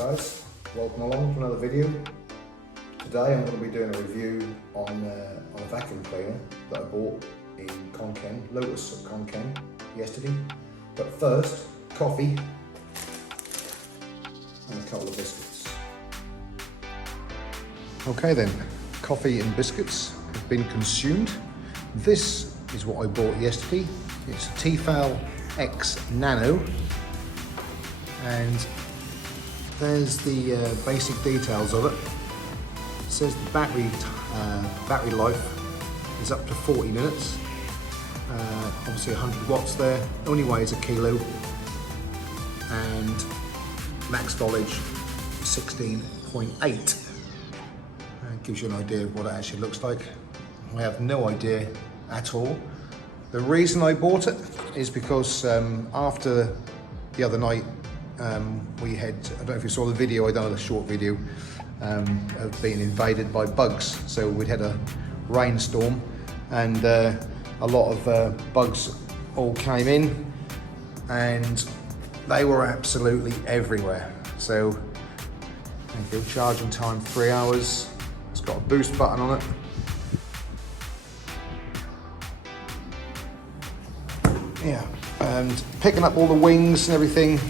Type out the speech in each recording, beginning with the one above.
guys, welcome along to another video. Today I'm going to be doing a review on a vacuum cleaner that I bought in Khon Kaen, Lotus at Khon Kaen yesterday. But first, coffee and a couple of biscuits. Okay then, coffee and biscuits have been consumed. This is what I bought yesterday. It's a TEFAL X-NANO, and there's the basic details of it. It says the battery life is up to 40 minutes. Obviously 100 watts there, only weighs a kilo, and max voltage 16.8. Gives you an idea of what it actually looks like. I have no idea at all. The reason I bought it is because after the other night we had, I don't know if you saw the video, I done a short video of being invaded by bugs. So we'd had a rainstorm and a lot of bugs all came in and they were absolutely everywhere. So thank you. Charging time 3 hours. It's got a boost button on it. Yeah, and picking up all the wings and everything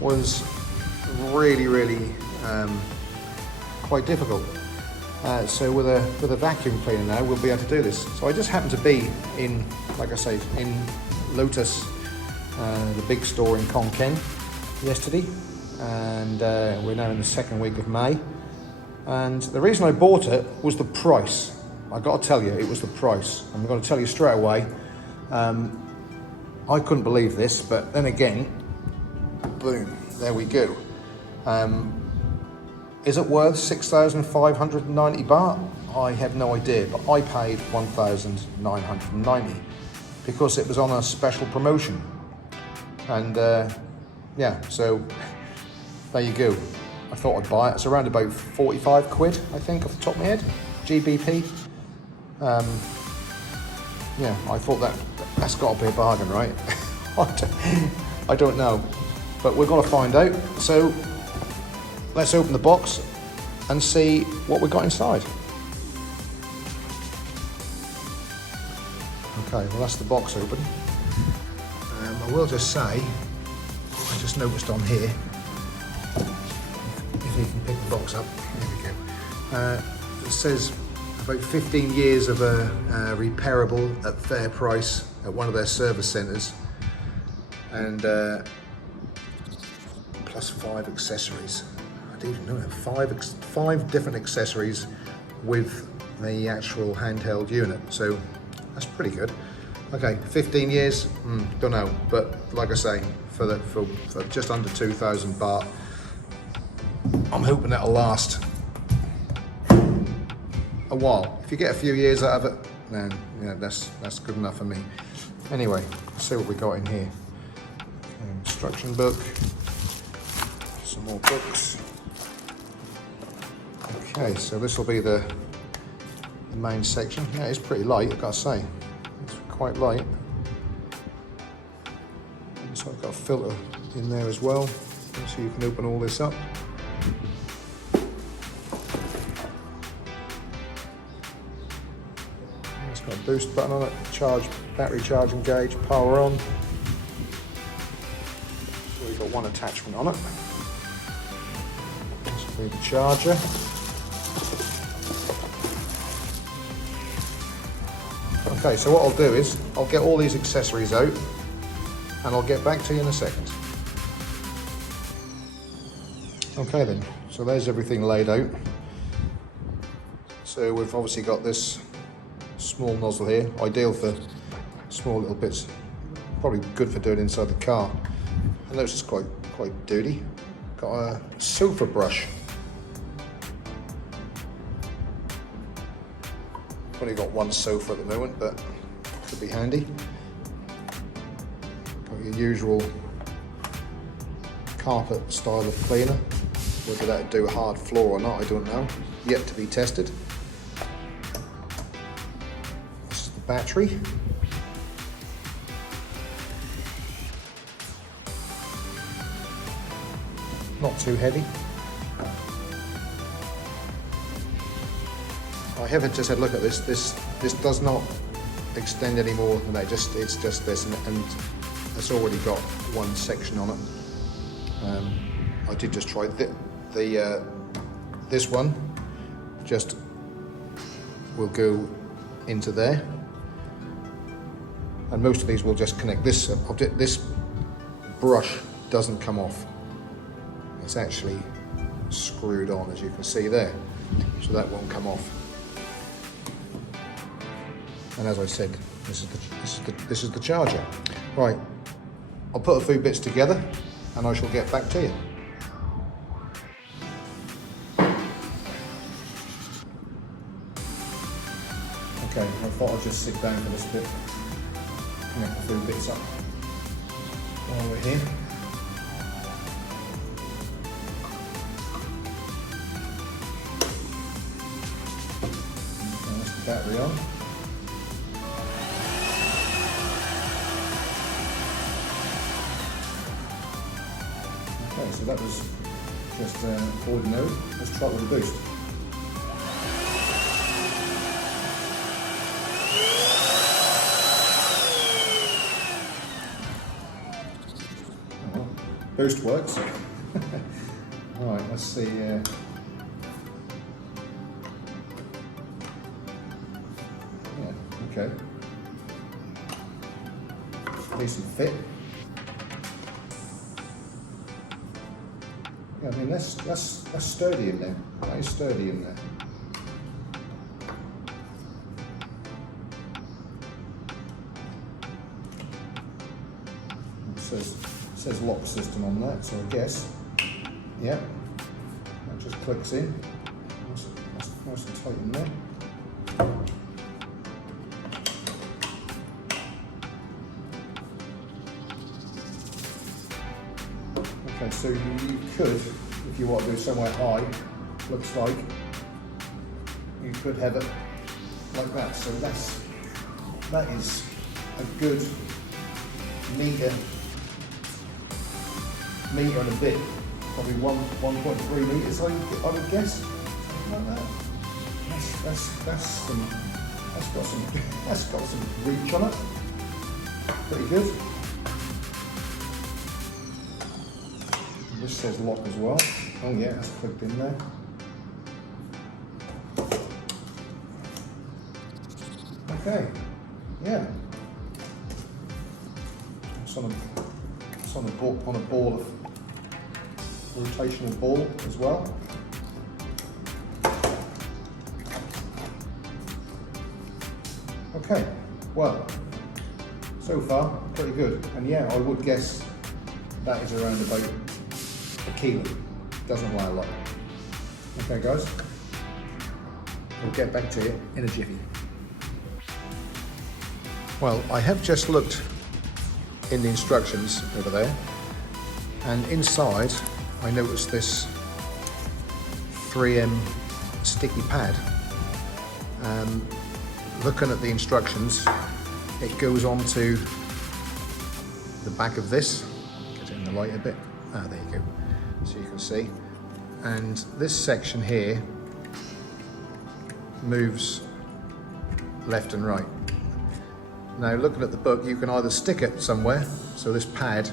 was really quite difficult. So with a vacuum cleaner now, we'll be able to do this. So I just happened to be in, like I say, in Lotus, the big store in Khon Kaen yesterday, and we're now in the second week of May. And the reason I bought it was the price. I got to tell you, it was the price. I'm going to tell you straight away. I couldn't believe this, but then again, boom, there we go. Is it worth 6,590 baht? I have no idea, but I paid 1,990 because it was on a special promotion. And yeah, so there you go. I thought I'd buy it. It's around about 45 quid, I think, off the top of my head, GBP. Yeah, I thought that's got to be a bargain, right? I don't know, but we're going to find out. So let's open the box and see what we got inside. Okay, well that's the box open. I will just say, I just noticed on here, if you can pick the box up, there we go. It says about 15 years of a repairable at fair price at one of their service centres, and plus 5 accessories. I didn't even know that. 5 different accessories with the actual handheld unit, so that's pretty good. Okay, 15 years, don't know, but like I say, for just under 2,000 baht, I'm hoping that'll last a while. If you get a few years out of it, then yeah, that's good enough for me. Anyway, let's see what we got in here. Instruction book, some more books. Okay, so this will be the main section. Yeah, it's pretty light, I've got to say. It's quite light. So I've got a filter in there as well, so you can open all this up. It's got a boost button on it, battery charging gauge, power on. So we've got one attachment on it. This will be the charger. Okay, so what I'll do is, I'll get all these accessories out and I'll get back to you in a second. Okay then, so there's everything laid out. So we've obviously got this small nozzle here, ideal for small little bits, probably good for doing inside the car. I know it's quite dirty. Got a sofa brush. Only got one sofa at the moment, but could be handy. Got your usual carpet style of cleaner. Whether that'd do a hard floor or not, I don't know. Yet to be tested. This is the battery. not too heavy. I haven't just had a look at this. This does not extend any more than that. It's just this, and it's already got one section on it. I did just try this one. Just will go into there, and most of these will just connect. This brush doesn't come off. It's actually screwed on, as you can see there, so that won't come off. And as I said, this is the charger. Right, I'll put a few bits together and I shall get back to you. Okay, I thought I'd just sit down for this bit, connect a few bits up while we're here. Okay, that's the battery on. Okay, so that was just ordinary. Let's try it with a boost. Oh, boost works. Right, let's see. Yeah, okay. Decent fit. Yeah, I mean that's sturdy in there. That is sturdy in there. It says lock system on that, so I guess, yeah, that just clicks in. That's nice and tight in there. Okay, so you could, if you want to do somewhere high, looks like, you could have it like that. So that is a good metre and a bit, probably 1.3 metres, I would guess, something like that. That's got some reach on it. Pretty good. This says lock as well. Oh yeah, that's clicked in there. Okay, yeah. It's on a ball of rotational ball as well. Okay, well, so far pretty good. And yeah, I would guess that is around about a kilo. Doesn't weigh a lot. Okay guys, we'll get back to you in a jiffy. Well, I have just looked in the instructions over there, and inside I noticed this 3M sticky pad. Looking at the instructions, it goes on to the back of this. Get it in the light a bit. Ah, there you go. So you can see. And this section here moves left and right. Now, looking at the book, you can either stick it somewhere, so this pad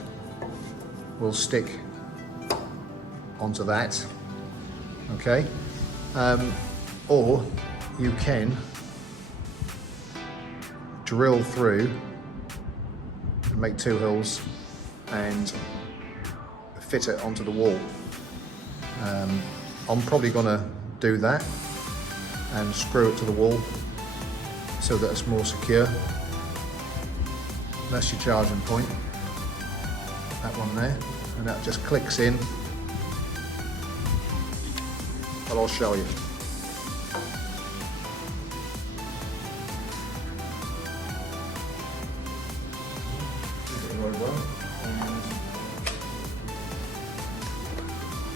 will stick onto that, okay? Or you can drill through and make 2 holes and fit it onto the wall. I'm probably gonna do that and screw it to the wall so that it's more secure. That's your charging point, that one there, and that just clicks in. But I'll show you.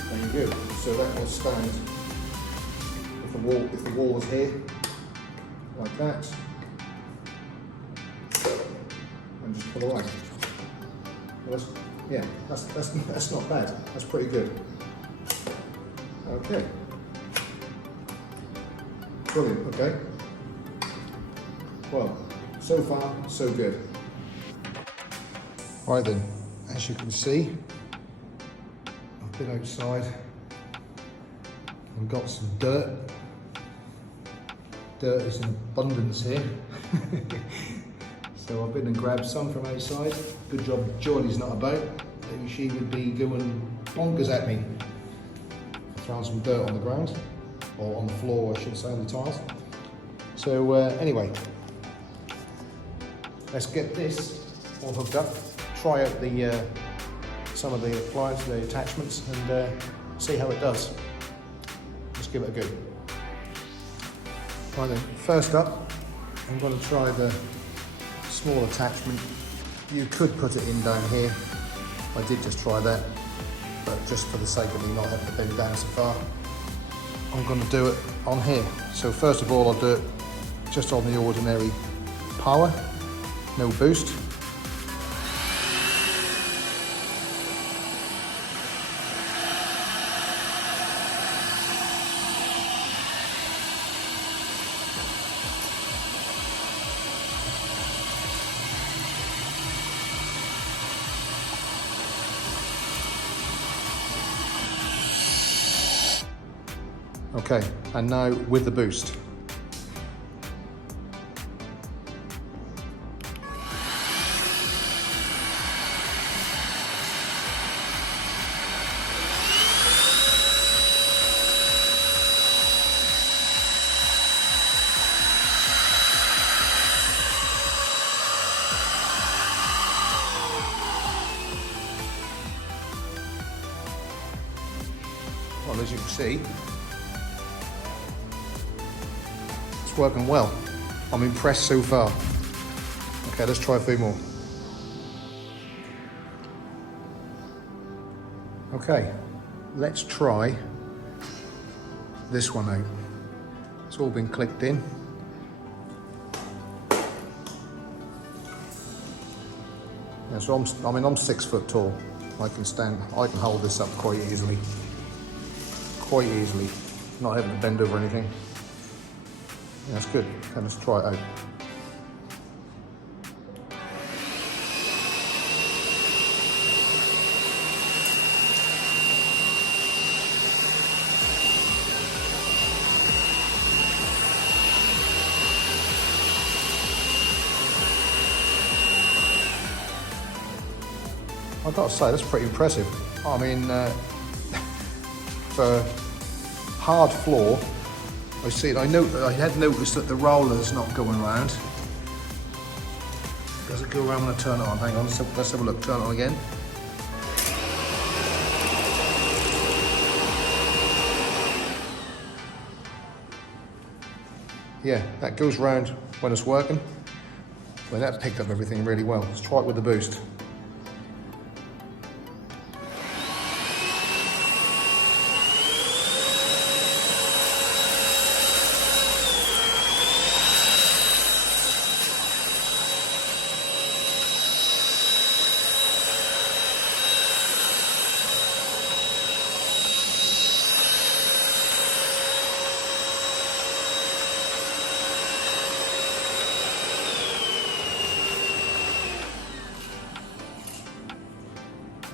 There you go. So that will stand if the wall was here, like that, and just pull away. Well, that's not bad. That's pretty good. Okay. Brilliant, okay. Well, so far, so good. Right then, as you can see, I've been outside and got some dirt. Dirt is in abundance here. So I've been and grabbed some from outside. Good job Johnny's not about. Maybe she would be going bonkers at me. I found some dirt on the ground, or on the floor I should say, on the tiles. So anyway, let's get this all hooked up, try out the some of the appliances, the attachments, and see how it does. Let's give it a go. Right then, first up, I'm going to try the small attachment. You could put it in down here. I did just try that, but just for the sake of me not having to bend down so far, I'm going to do it on here. So first of all, I'll do it just on the ordinary power, no boost. Okay, and now with the boost. Well, as you can see, it's working well. I'm impressed so far. Okay, let's try a few more. Okay, let's try this one out. It's all been clicked in. Yeah, so I'm 6 foot tall. I can hold this up quite easily. Quite easily, not having to bend over anything. Yeah, that's good. Okay, let's try it out. I've got to say, that's pretty impressive. I mean, for hard floor, I had noticed that the roller's not going round. Does it go around when I turn it on? Hang on, let's have a look. Turn it on again. Yeah, that goes round when it's working. Well, that picked up everything really well. Let's try it with the boost.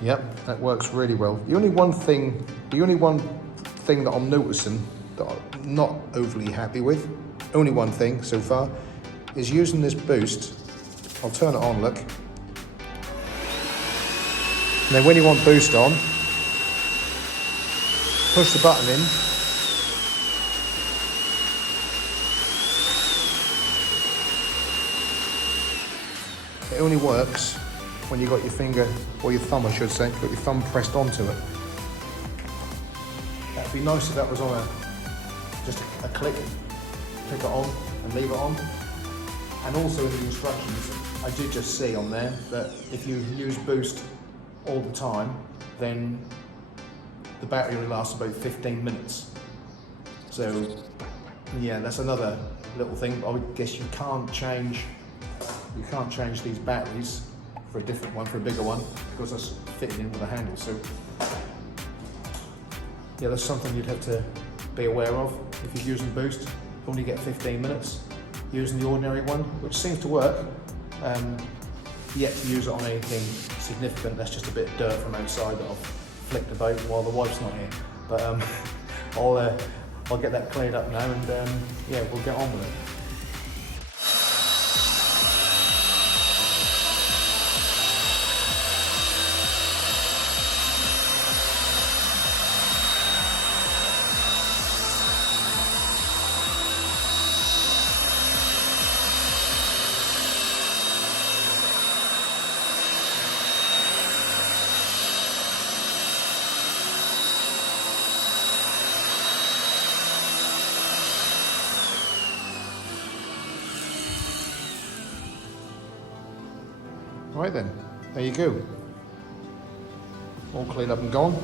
Yep, that works really well. The only one thing that I'm noticing that I'm not overly happy with, only one thing so far, is using this boost. I'll turn it on, look. And then when you want boost on, push the button in. It only works when you've got your finger, or your thumb I should say, got your thumb pressed onto it. That'd be nice if that was on just a click it on and leave it on. And also in the instructions, I did just see on there that if you use boost all the time, then the battery will last about 15 minutes. So yeah, that's another little thing. I guess you can't change these batteries for a different one, for a bigger one, because that's fitting in with the handle. So yeah, that's something you'd have to be aware of. If you're using Boost, you only get 15 minutes using the ordinary one, which seems to work. Yet to use it on anything significant. That's just a bit of dirt from outside that I've flicked about while the wife's not here. But I'll get that cleared up now, and yeah, we'll get on with it. Right then, there you go. All cleaned up and gone.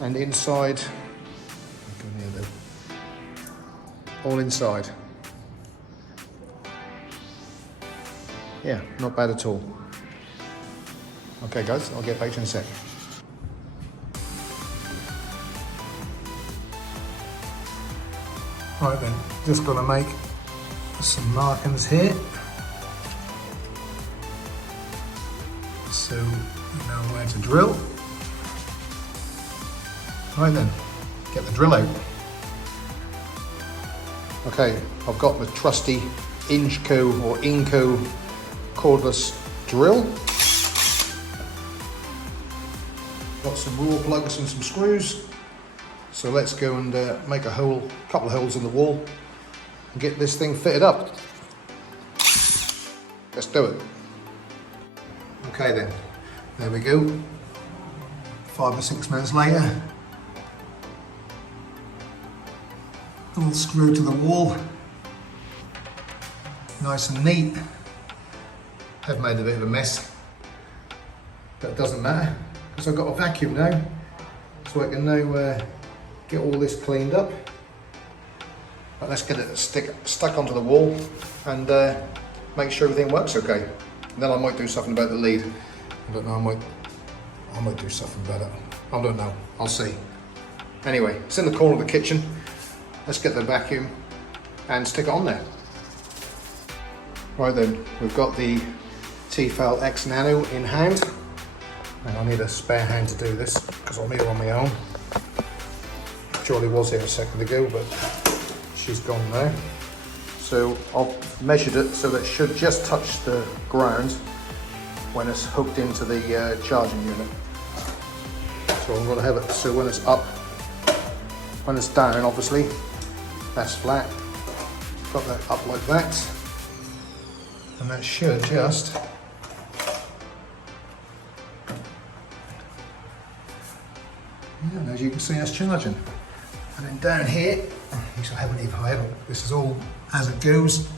And inside, go near there. All inside. Yeah, not bad at all. Okay guys, I'll get back to you in a sec. Right then, just gonna make some markings here. So you know where to drill. Right then, get the drill out. Okay, I've got the trusty Inchco or Inco cordless drill. Got some raw plugs and some screws. So let's go and make a couple of holes in the wall and get this thing fitted up. Let's do it. Okay then, there we go. 5 or 6 minutes later. All screwed to the wall. Nice and neat. I've made a bit of a mess, but it doesn't matter because I've got a vacuum now, so I can now get all this cleaned up. But let's get it stuck onto the wall and make sure everything works okay. And then I might do something about the lead. I don't know, I might do something about it. I don't know, I'll see. Anyway, it's in the corner of the kitchen. Let's get the vacuum and stick it on there. Right then, we've got the TEFAL X-NANO in hand. And I need a spare hand to do this because I'm here on my own. Jolly was here a second ago, but she's gone now. So I've measured it so that it should just touch the ground when it's hooked into the charging unit. So I'm going to have it so when it's up, when it's down obviously, that's flat. Got that up like that. And that should just as you can see, that's charging. And then down here, this is all as it goes.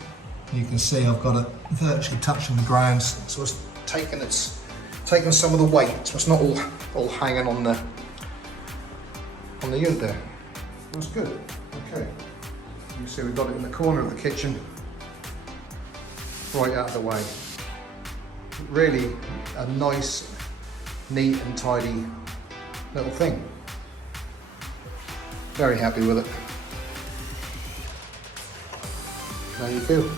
You can see I've got it virtually touching the ground, so it's taken some of the weight, so it's not all hanging on the unit there. That's good. Okay. You can see we've got it in the corner of the kitchen, right out of the way. Really a nice, neat and tidy little thing. Very happy with it. There you go.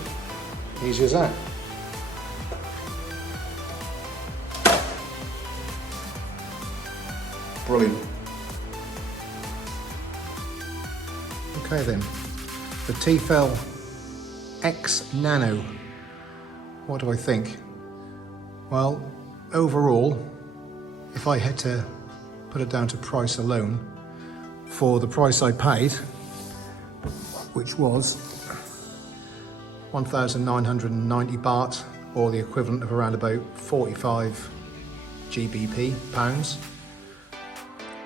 Easy as that. Brilliant. Okay then, the TEFAL X-NANO. What do I think? Well, overall, if I had to put it down to price alone, for the price I paid, which was 1,990 baht, or the equivalent of around about 45 GBP, pounds,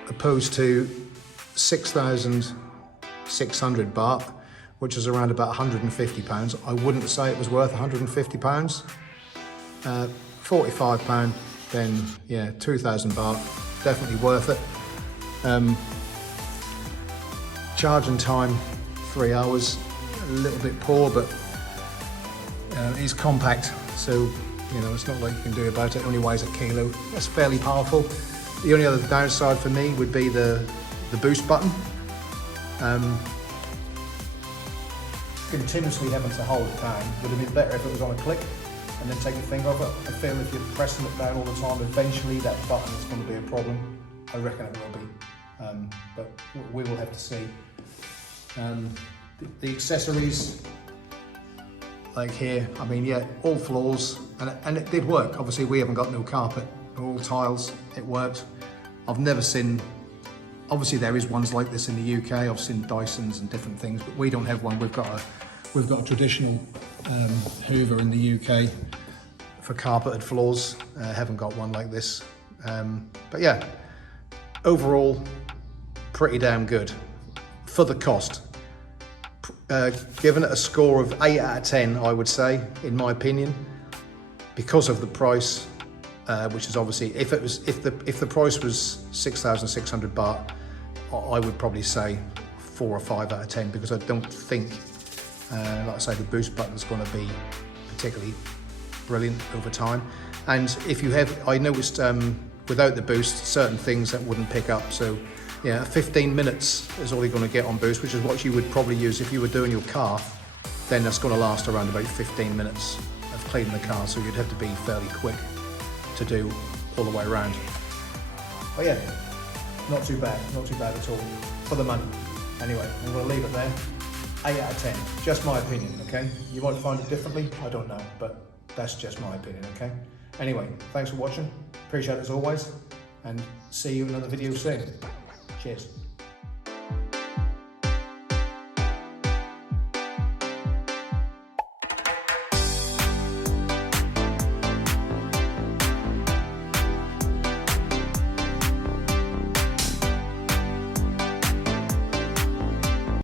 opposed to 6,600 baht, which is around about 150 pounds. I wouldn't say it was worth 150 pounds. 45 pound, then yeah, 2,000 baht, definitely worth it. Charging time, 3 hours, a little bit poor, but it's compact, so you know it's not like you can do about it. It only weighs a kilo. That's fairly powerful. The only other downside for me would be the the boost button. Continuously having to hold it down would have been better if it was on a click and then take your finger off it. I feel if you're pressing it down all the time, eventually that button is going to be a problem. I reckon it will be, but we will have to see. The accessories, like here, I mean, yeah, all floors, and it did work. Obviously, we haven't got no carpet, all tiles, it worked. I've never seen, obviously there is ones like this in the UK, I've seen Dysons and different things, but we don't have one. We've got a traditional Hoover in the UK for carpeted floors. Haven't got one like this. But yeah, overall, pretty damn good for the cost. Giving it a score of 8 out of 10, I would say, in my opinion, because of the price, which is obviously, if the price was 6,600 baht, I would probably say 4 or 5 out of 10, because I don't think, like I say, the boost button is going to be particularly brilliant over time. And if you have, I noticed without the boost, certain things that wouldn't pick up. So yeah, 15 minutes is all you're going to get on boost, which is what you would probably use if you were doing your car. Then that's going to last around about 15 minutes of cleaning the car, so you'd have to be fairly quick to do all the way around. But yeah, not too bad at all for the money. Anyway, I'm going to leave it there. 8 out of 10, just my opinion, okay? You might find it differently, I don't know, but that's just my opinion, okay? Anyway, thanks for watching, appreciate it as always, and see you in another video soon. Cheers.